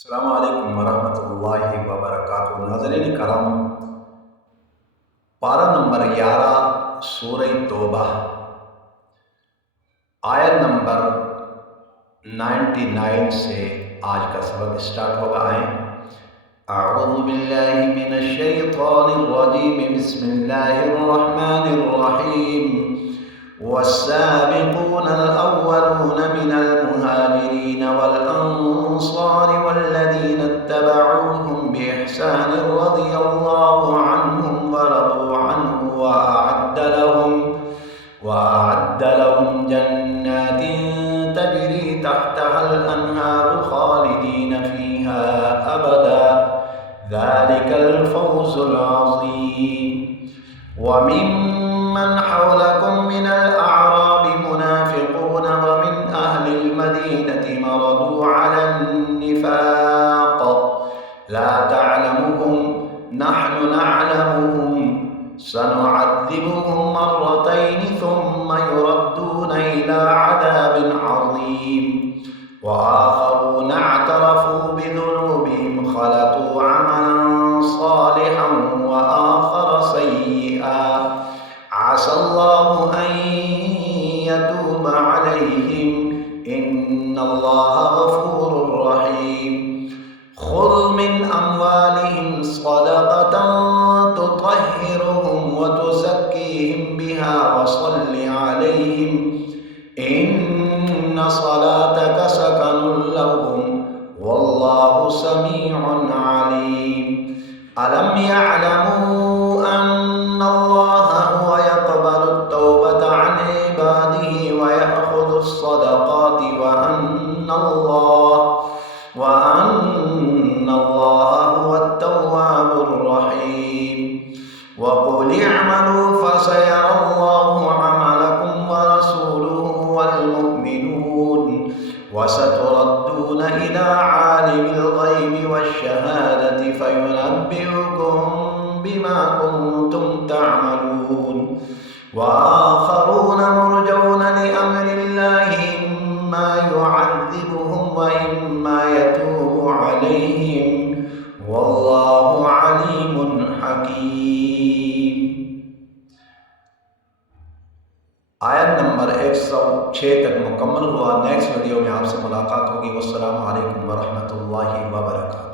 अस्सलामु अलैकुम वरहमतुल्लाहि वबरकातुहू। नाज़रीन करम, पारा नंबर 11 सूरह तौबा, आयत नंबर 99 से आज का सबक स्टार्ट होगा। आए अऊज़ु बिल्लाहि मिनश शैतानिर रजीम, बिस्मिल्लाहिर रहमानिर रहीम। वस्साबिक़ूनल अव्वलूना मिनल मुहाजिरीन वल अंसारि वल्लज़ीना इत्तबऊहुम बिइहसान रज़ियल्लाहु अन्हुम व रदू अन्हु वअअद्द लहुम जन्नातिन तजरी तहतहल अन्हारु खालिदीन फीहा अबदा ज़ालिकल फ़ौज़ुल अज़ीम। वमिम्मन हौलकुम मिनल अअराबि मुनाफ़िक़ून वमिन अहलिल मदीनति मरदू अलन निफ़ाक़ ला तअलमुहुम नहनु नअलमुहुम सनुअज़्ज़िबुहुम मर्रतैनि थुम्मा युरद्दून इला अज़ाबिन अज़ीम। व आख़रून अअतरफ़ू बिज़ुनूबिहिम ख़लतू अमलन सालिहन व आख़र सय्यिअन असल्लाहु अन यतूब अलैहिम इन्नल्लाहा गफ़ूरुर रहीम। खुज़ मिन अम्वालिहिम सदक़तन तुतह्हिरुहुम व तुज़क्कीहिम बिहा व सल्लि अलैहिम इन्न सलातक सकनुल लहुम वल्लाहु समीउन अलीम। अलम यअलमू अन्नल्लाहा हुवा यक़बलुत तौबत अन इबादिही व यअख़ुज़ुस सदक़ाति व अन्नल्लाहा हुवत तव्वाबुर रहीम। व क़ुल इअमलू फसयरल्लाहु अमलकुम व रसूलुहु वल मुमिनून व सतुरद्दून इला आलिमिल ग़ैबि वश्शहादति फयुनब्बिउकुम बिमा कुंतुम तअमलून। व आख़रून मुरजौन लिअम्रिल्लाहि इम्मा युअज़्ज़िबुहुम व इम्मा यतूबु अलैहिम वल्लाहु अलीमुन हकीम। आयत नंबर 106 तक मुकम्मल हुआ। नेक्स्ट वीडियो में आपसे मुलाकात होगी। वस्सलामु अलैकुम वरहमतुल्लाहि वबरकातुहू।